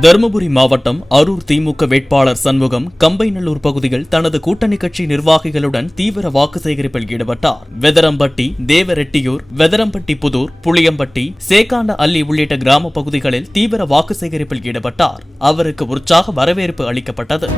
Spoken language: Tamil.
தருமபுரி மாவட்டம் அரூர் திமுக வேட்பாளர் சண்முகம் கம்பைநல்லூர் பகுதியில் தனது கூட்டணி கட்சி நிர்வாகிகளுடன் தீவிர வாக்கு சேகரிப்பில் ஈடுபட்டார். வெதரம்பட்டி, தேவரெட்டியூர், வெதரம்பட்டி புதூர், புளியம்பட்டி, சேக்காண்ட அள்ளி உள்ளிட்ட கிராம பகுதிகளில் தீவிர வாக்கு சேகரிப்பில் ஈடுபட்டார். அவருக்கு உற்சாக வரவேற்பு அளிக்கப்பட்டது.